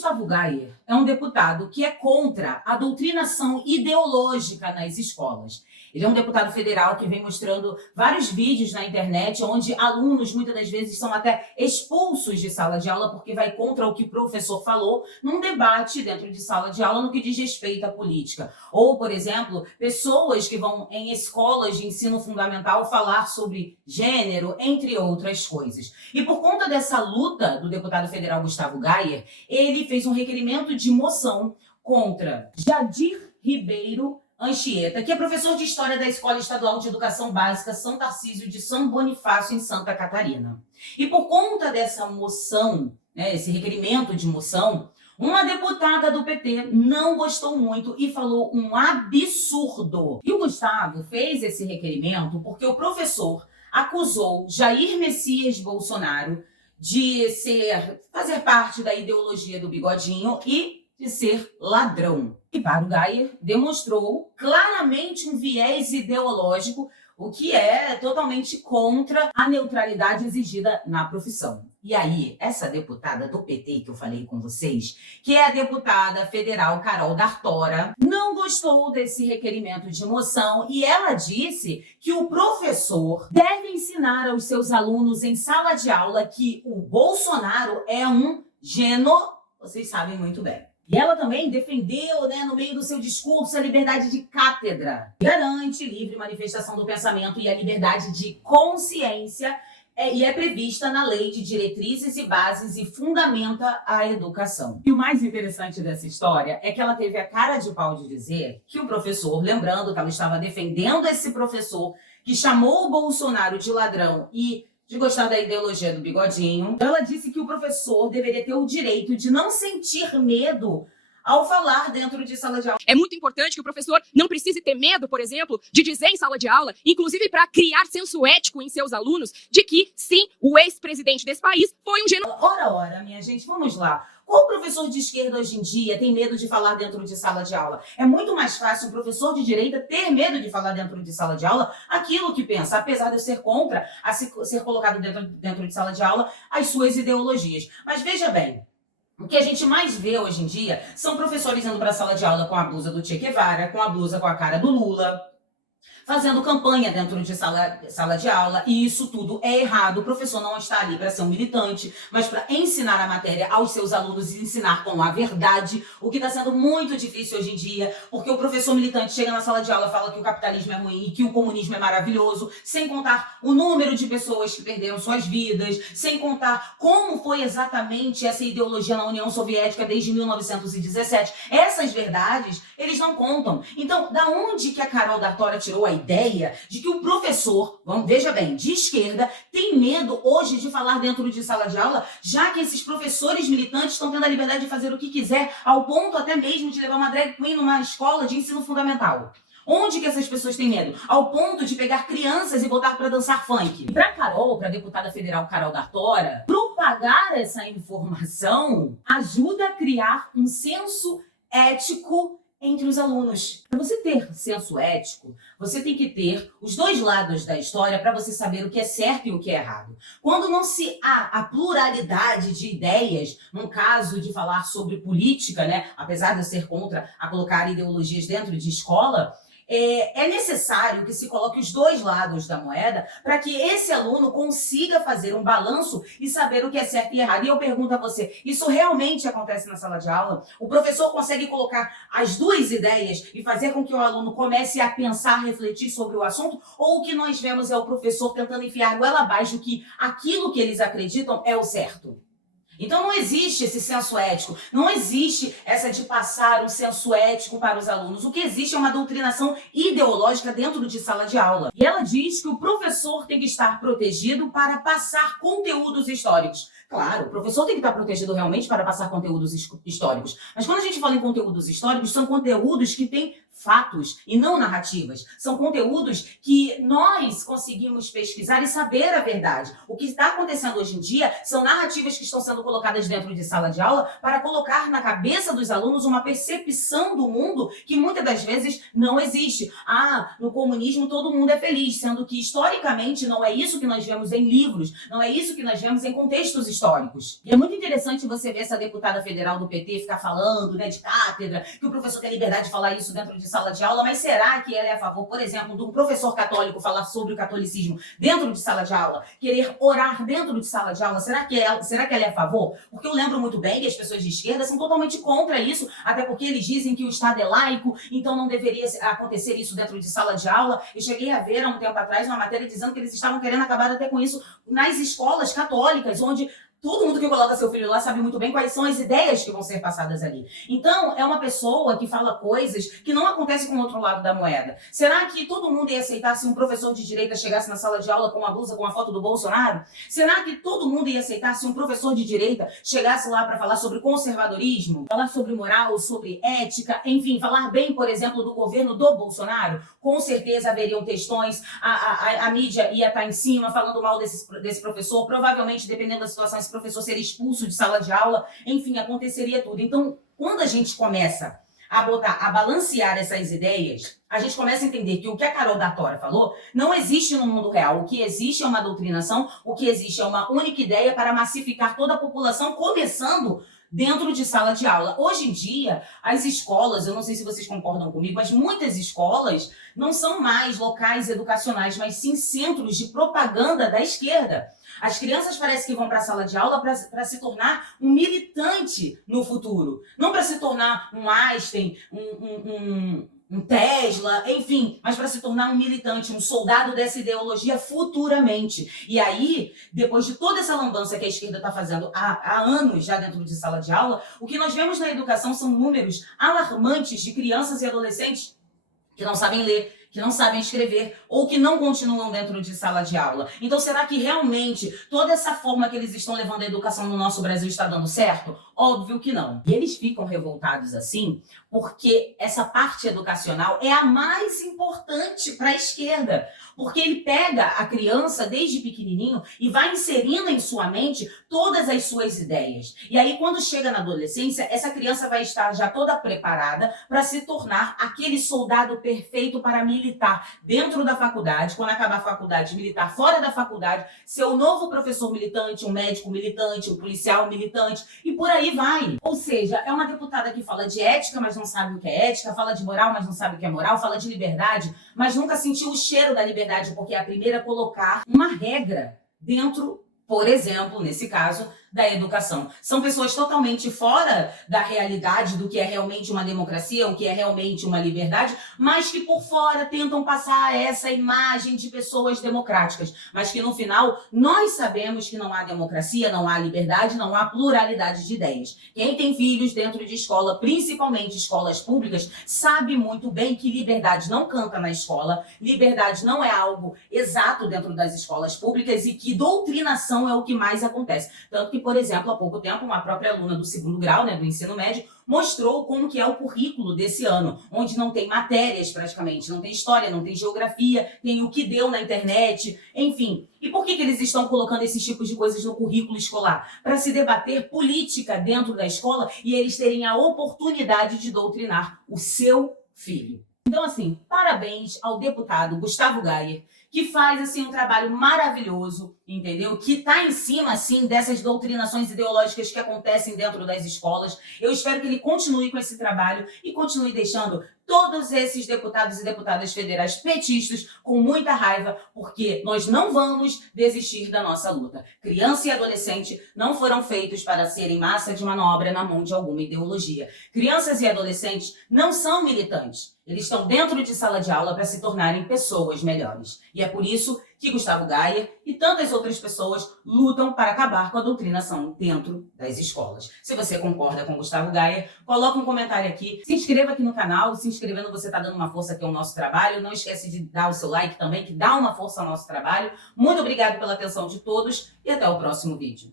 Gustavo Gayer é um deputado que é contra a doutrinação ideológica nas escolas. Ele é um deputado federal que vem mostrando vários vídeos na internet onde alunos, muitas das vezes, são até expulsos de sala de aula porque vai contra o que o professor falou num debate dentro de sala de aula no que diz respeito à política. Ou, por exemplo, pessoas que vão em escolas de ensino fundamental falar sobre gênero, entre outras coisas. E por conta dessa luta do deputado federal Gustavo Gayer, ele fez um requerimento de moção contra Jadir Ribeiro Anchieta, que é professor de História da Escola Estadual de Educação Básica São Tarcísio de São Bonifácio, em Santa Catarina. E por conta dessa moção, esse requerimento de moção, uma deputada do PT não gostou muito e falou um absurdo. E o Gustavo fez esse requerimento porque o professor acusou Jair Messias Bolsonaro de fazer parte da ideologia do bigodinho e de ser ladrão. E para o Gayer, demonstrou claramente um viés ideológico, o que é totalmente contra a neutralidade exigida na profissão. E aí, essa deputada do PT que eu falei com vocês, que é a deputada federal Carol D'Artora, não gostou desse requerimento de moção e ela disse que o professor deve ensinar aos seus alunos em sala de aula que o Bolsonaro é um vocês sabem muito bem. E ela também defendeu, no meio do seu discurso, a liberdade de cátedra. Garante livre manifestação do pensamento e a liberdade de consciência e é prevista na Lei de Diretrizes e Bases e fundamenta a educação. E o mais interessante dessa história é que ela teve a cara de pau de dizer que o professor, lembrando que ela estava defendendo esse professor que chamou o Bolsonaro de ladrão e de gostar da ideologia do bigodinho, ela disse que o professor deveria ter o direito de não sentir medo ao falar dentro de sala de aula. É muito importante que o professor não precise ter medo, por exemplo, de dizer em sala de aula, inclusive para criar senso ético em seus alunos, de que, sim, o ex-presidente desse país foi um Ora, minha gente, vamos lá. Qual professor de esquerda hoje em dia tem medo de falar dentro de sala de aula? É muito mais fácil o professor de direita ter medo de falar dentro de sala de aula aquilo que pensa, apesar de eu ser contra a ser colocado dentro de sala de aula as suas ideologias. Mas veja bem, o que a gente mais vê hoje em dia são professores indo para a sala de aula com a blusa do Che Guevara, com a blusa com a cara do Lula, fazendo campanha dentro de sala de aula, e isso tudo é errado. O professor não está ali para ser um militante, mas para ensinar a matéria aos seus alunos e ensinar com a verdade, o que está sendo muito difícil hoje em dia, porque o professor militante chega na sala de aula e fala que o capitalismo é ruim e que o comunismo é maravilhoso, sem contar o número de pessoas que perderam suas vidas, sem contar como foi exatamente essa ideologia na União Soviética desde 1917. Essas verdades, eles não contam. Então, da onde que a Carol D'Artora tirou a ideia de que o professor, veja bem, de esquerda, tem medo hoje de falar dentro de sala de aula, já que esses professores militantes estão tendo a liberdade de fazer o que quiser, ao ponto até mesmo de levar uma drag queen numa escola de ensino fundamental? Onde que essas pessoas têm medo? Ao ponto de pegar crianças e botar para dançar funk. E para Carol, para a deputada federal Carol D'Artora, propagar essa informação ajuda a criar um senso ético entre os alunos. Para você ter senso ético, você tem que ter os dois lados da história para você saber o que é certo e o que é errado. Quando não se há a pluralidade de ideias, num caso de falar sobre política, apesar de eu ser contra a colocar ideologias dentro de escola, é necessário que se coloque os dois lados da moeda para que esse aluno consiga fazer um balanço e saber o que é certo e errado. E eu pergunto a você, isso realmente acontece na sala de aula? O professor consegue colocar as duas ideias e fazer com que o aluno comece a pensar, refletir sobre o assunto? Ou o que nós vemos é o professor tentando enfiar goela abaixo que aquilo que eles acreditam é o certo? Então não existe esse senso ético, não existe essa de passar um senso ético para os alunos. O que existe é uma doutrinação ideológica dentro de sala de aula. E ela diz que o professor tem que estar protegido para passar conteúdos históricos. Claro, o professor tem que estar protegido realmente para passar conteúdos históricos. Mas quando a gente fala em conteúdos históricos, são conteúdos que têm fatos e não narrativas. São conteúdos que nós conseguimos pesquisar e saber a verdade. O que está acontecendo hoje em dia são narrativas que estão sendo colocadas dentro de sala de aula para colocar na cabeça dos alunos uma percepção do mundo que muitas das vezes não existe. No comunismo todo mundo é feliz, sendo que historicamente não é isso que nós vemos em livros, não é isso que nós vemos em contextos históricos. E é muito interessante você ver essa deputada federal do PT ficar falando, de cátedra, que o professor tem liberdade de falar isso dentro de sala de aula, mas será que ela é a favor, por exemplo, de um professor católico falar sobre o catolicismo dentro de sala de aula, querer orar dentro de sala de aula? Será que ela é a favor? Porque eu lembro muito bem que as pessoas de esquerda são totalmente contra isso, até porque eles dizem que o Estado é laico, então não deveria acontecer isso dentro de sala de aula. Eu cheguei a ver há um tempo atrás uma matéria dizendo que eles estavam querendo acabar até com isso nas escolas católicas, onde todo mundo que coloca seu filho lá sabe muito bem quais são as ideias que vão ser passadas ali. Então, é uma pessoa que fala coisas que não acontecem com o outro lado da moeda. Será que todo mundo ia aceitar se um professor de direita chegasse na sala de aula com uma blusa com a foto do Bolsonaro? Será que todo mundo ia aceitar se um professor de direita chegasse lá para falar sobre conservadorismo, falar sobre moral, sobre ética, enfim, falar bem, por exemplo, do governo do Bolsonaro? Com certeza haveriam questões, a mídia ia estar em cima falando mal desse professor, provavelmente, dependendo da situação, esse professor seria expulso de sala de aula, enfim, aconteceria tudo. Então, quando a gente começa a balancear essas ideias, a gente começa a entender que o que a Carol da Tora falou não existe no mundo real. O que existe é uma doutrinação, o que existe é uma única ideia para massificar toda a população, começando dentro de sala de aula. Hoje em dia, as escolas, eu não sei se vocês concordam comigo, mas muitas escolas não são mais locais educacionais, mas sim centros de propaganda da esquerda. As crianças parecem que vão para a sala de aula para se tornar um militante no futuro. Não para se tornar um Einstein, um Tesla, enfim, mas para se tornar um militante, um soldado dessa ideologia futuramente. E aí, depois de toda essa lambança que a esquerda está fazendo há anos já dentro de sala de aula, o que nós vemos na educação são números alarmantes de crianças e adolescentes que não sabem ler, que não sabem escrever ou que não continuam dentro de sala de aula. Então, será que realmente toda essa forma que eles estão levando a educação no nosso Brasil está dando certo? Óbvio que não. E eles ficam revoltados assim porque essa parte educacional é a mais importante para a esquerda. Porque ele pega a criança desde pequenininho e vai inserindo em sua mente todas as suas ideias. E aí, quando chega na adolescência, essa criança vai estar já toda preparada para se tornar aquele soldado perfeito para militar dentro da faculdade, quando acabar a faculdade, militar fora da faculdade, ser o novo professor militante, um médico militante, um policial militante, e por aí vai. Ou seja, é uma deputada que fala de ética, mas não sabe o que é ética, fala de moral, mas não sabe o que é moral, fala de liberdade, mas nunca sentiu o cheiro da liberdade, porque é a primeira a colocar uma regra dentro, por exemplo, nesse caso, da educação. São pessoas totalmente fora da realidade do que é realmente uma democracia, o que é realmente uma liberdade, mas que por fora tentam passar essa imagem de pessoas democráticas, mas que no final nós sabemos que não há democracia, não há liberdade, não há pluralidade de ideias. Quem tem filhos dentro de escola, principalmente escolas públicas, sabe muito bem que liberdade não canta na escola, liberdade não é algo exato dentro das escolas públicas e que doutrinação é o que mais acontece. Tanto que, por exemplo, há pouco tempo, uma própria aluna do 2º grau, do ensino médio, mostrou como que é o currículo desse ano, onde não tem matérias praticamente, não tem história, não tem geografia, tem o que deu na internet, enfim. E por que eles estão colocando esses tipos de coisas no currículo escolar? Para se debater política dentro da escola e eles terem a oportunidade de doutrinar o seu filho. Então, assim, parabéns ao deputado Gustavo Gayer, que faz, assim, um trabalho maravilhoso, entendeu? Que tá em cima, assim, dessas doutrinações ideológicas que acontecem dentro das escolas. Eu espero que ele continue com esse trabalho e continue deixando todos esses deputados e deputadas federais petistas com muita raiva, porque nós não vamos desistir da nossa luta. Criança e adolescente não foram feitos para serem massa de manobra na mão de alguma ideologia. Crianças e adolescentes não são militantes. Eles estão dentro de sala de aula para se tornarem pessoas melhores. E é por isso que Gustavo Gayer e tantas outras pessoas lutam para acabar com a doutrinação dentro das escolas. Se você concorda com Gustavo Gayer, coloca um comentário aqui, se inscreva aqui no canal, se inscrevendo você está dando uma força aqui ao nosso trabalho, não esquece de dar o seu like também, que dá uma força ao nosso trabalho. Muito obrigado pela atenção de todos e até o próximo vídeo.